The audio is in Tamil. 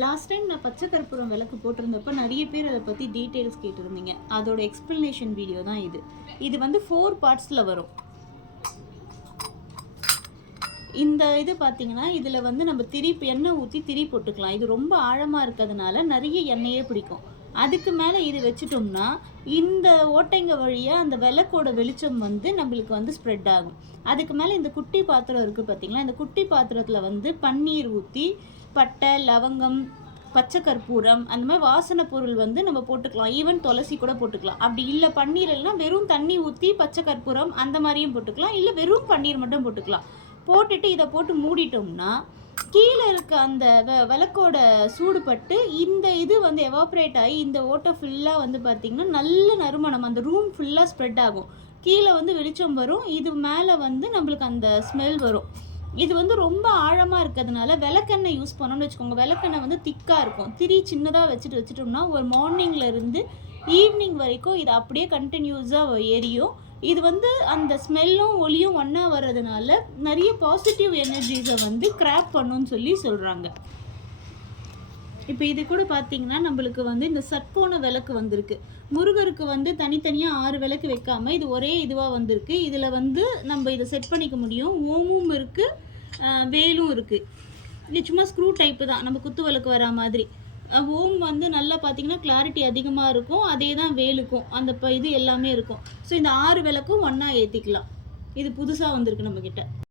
லாஸ்ட் டைம் நான் பச்சை கற்பூரம் விளக்கு போட்டிருந்தப்ப நிறைய பேர் அதை பற்றி டீட்டெயில்ஸ் கேட்டிருந்தீங்க. அதோட எக்ஸ்ப்ளனேஷன் வீடியோ தான் இது. இது வந்து 4 பார்ட்ஸில் வரும். இந்த இது பார்த்தீங்கன்னா இதில் வந்து நம்ம எண்ணெய் ஊற்றி திரி போட்டுக்கலாம். இது ரொம்ப ஆழமாக இருக்கிறதுனால நிறைய எண்ணெயே பிடிக்கும். அதுக்கு மேலே இது வச்சுட்டோம்னா இந்த ஓட்டைங்க வழியாக அந்த விளக்கோட வெளிச்சம் வந்து நம்மளுக்கு வந்து ஸ்ப்ரெட் ஆகும். அதுக்கு மேலே இந்த குட்டி பாத்திரம் இருக்குது பார்த்தீங்களா, இந்த குட்டி பாத்திரத்தில் வந்து பன்னீர் ஊற்றி பட்டை, லவங்கம், பச்சை கற்பூரம் அந்த மாதிரி வாசனை பொருள் வந்து நம்ம போட்டுக்கலாம். ஈவன் துளசி கூட போட்டுக்கலாம். அப்படி இல்லை பன்னீர் இல்லைனா வெறும் தண்ணி ஊற்றி பச்சை கற்பூரம் அந்த மாதிரியும் போட்டுக்கலாம். இல்லை வெறும் பன்னீர் மட்டும் போட்டுக்கலாம். போட்டுட்டு இதை போட்டு மூடிட்டோம்னா கீழே இருக்க அந்த விளக்கோட சூடுபட்டு இந்த இது வந்து எவாப்ரேட் ஆகி இந்த ஓட்டை ஃபுல்லாக வந்து பார்த்திங்கன்னா நல்ல நறுமணம் அந்த ரூம் ஃபுல்லாக ஸ்ப்ரெட் ஆகும். கீழே வந்து வெளிச்சம் வரும். இது மேலே வந்து நம்மளுக்கு அந்த ஸ்மெல் வரும். இது வந்து ரொம்ப ஆழமாக இருக்கிறதுனால விளக்கெண்ணெய் யூஸ் பண்ணோம்னு வச்சுக்கோங்க. விளக்கெண்ணெய் வந்து திக்காக இருக்கும். திரி சின்னதாக வச்சுட்டோம்னா ஒரு மார்னிங்லேருந்து ஈவினிங் வரைக்கும் இது அப்படியே கண்டினியூஸாக எரியும். இது வந்து அந்த ஸ்மெல்லும் ஒளியும் ஒன்றா வர்றதுனால நிறைய பாசிட்டிவ் எனர்ஜிஸை வந்து கிராப் பண்ணுன்னு சொல்கிறாங்க. இப்போ இது கூட பார்த்தீங்கன்னா நம்மளுக்கு வந்து இந்த சட்கோண விளக்கு வந்திருக்கு. முருகருக்கு வந்து தனித்தனியாக 6 விளக்கு வைக்காமல் இது ஒரே இதுவாக வந்திருக்கு. இதில் வந்து நம்ம இதை செட் பண்ணிக்க முடியும். ஓமும் இருக்குது, வேலும் இருக்குது. இது சும்மா ஸ்க்ரூ டைப்பு தான், நம்ம குத்து விளக்கு வரா மாதிரி. ஓம் வந்து நல்லா பார்த்தீங்கன்னா கிளாரிட்டி அதிகமாக இருக்கும். அதே தான் வேலுக்கும் அந்த இது எல்லாமே இருக்கும். ஸோ இந்த 6 விளக்கும் ஒன்றா ஏற்றிக்கலாம். இது புதுசாக வந்திருக்கு நம்மக்கிட்ட.